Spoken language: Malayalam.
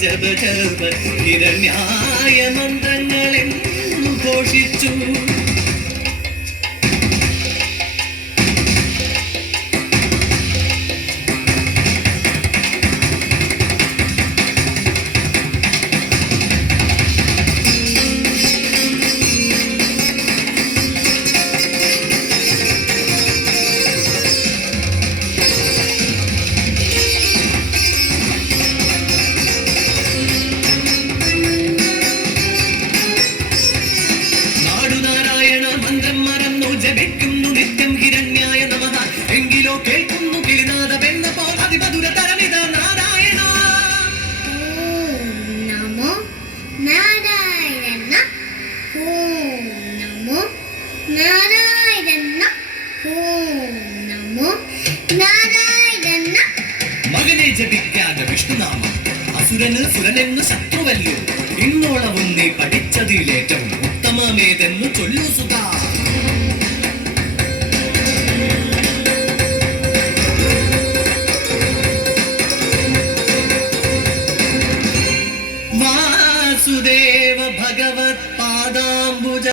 ജപ ജപ ഹിരണ്യായ മന്ത്രങ്ങളെന്നു ഘോഷിച്ചു. ജപിക്കുന്നു നിത്യം ഹിരണ്യായ നമഃ എങ്കിലോ കേൾക്കുന്നു കിളിനാദമെന്ന പോൽ അതിമധുര തരമിത നാരായണ. ഓം നമോ നാരായണ. ഓം നമോ നാരായണ. ഓം നമോ നാരായണ. മകനെ ജപിക്കാതെ വിഷ്ണുനാമം അസുരന് സുരനെന്ന് ശത്രുവല്ലോ. ഇന്നോളവും നീ പഠിച്ചതിലേറ്റവും ഉത്തമമേതെന്നു ചൊല്ലു സുധാ.